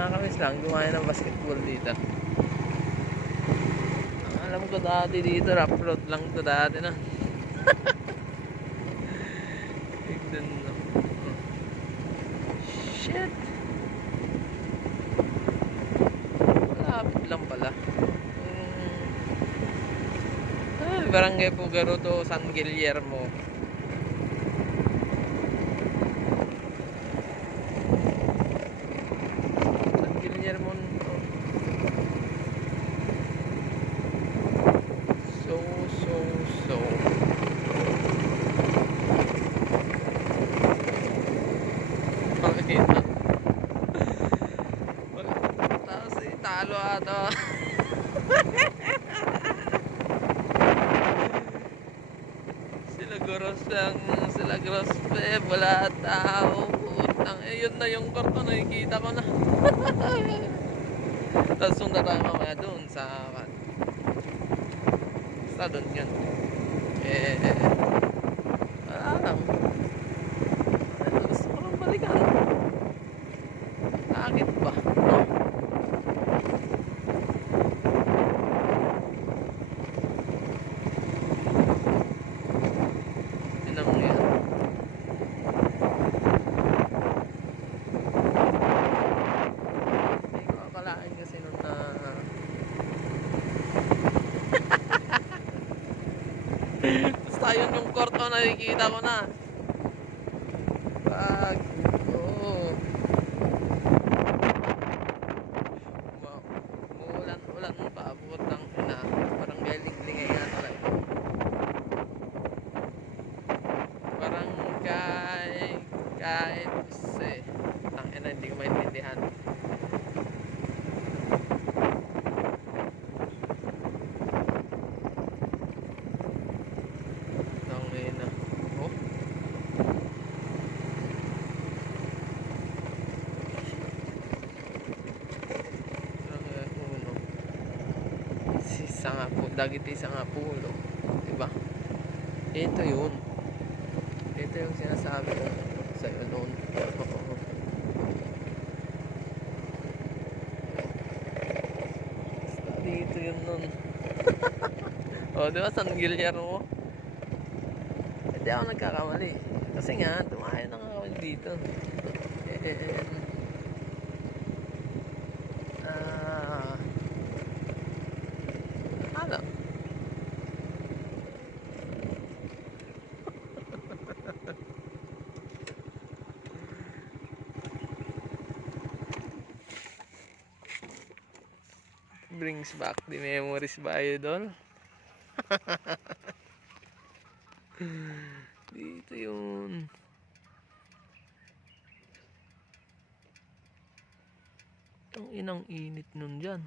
Nakakamiss lang kumain ng basketball dito. Ang alam ko dati dito, rough road lang to dati na. Tignan na. Shit. Malapit lang pala. Barangay Pugarudo, San Guillermo. San Guillermo. So. Pakita. Tapos italo ata. Sila gross wala tao. Putang, yun na yung karton, nakikita ko na. Tapos sundan tayo mamaya doon sa doon yun. Wala lang. Gusto ko lang balikan. Akit ba? Tinang yan. Hindi ko akalain kasi nun na basta yun yung korto, nakikita ko na. Pag umuulan pa, abot ng ina. Parang galing-lingay nga talaga. Parang kahit ang ina, hindi ko maintindihan. Dagiti sa nga pulo, diba? Ito yung sinasabi ko sa iyo noon. Dito yun nun. O, diba San Guillermo? Hindi ako nagkakamali kasi nga tumayo na nga ako dito. Brings back the memories ba, idol? Dito yun. Ang inang init nun dyan.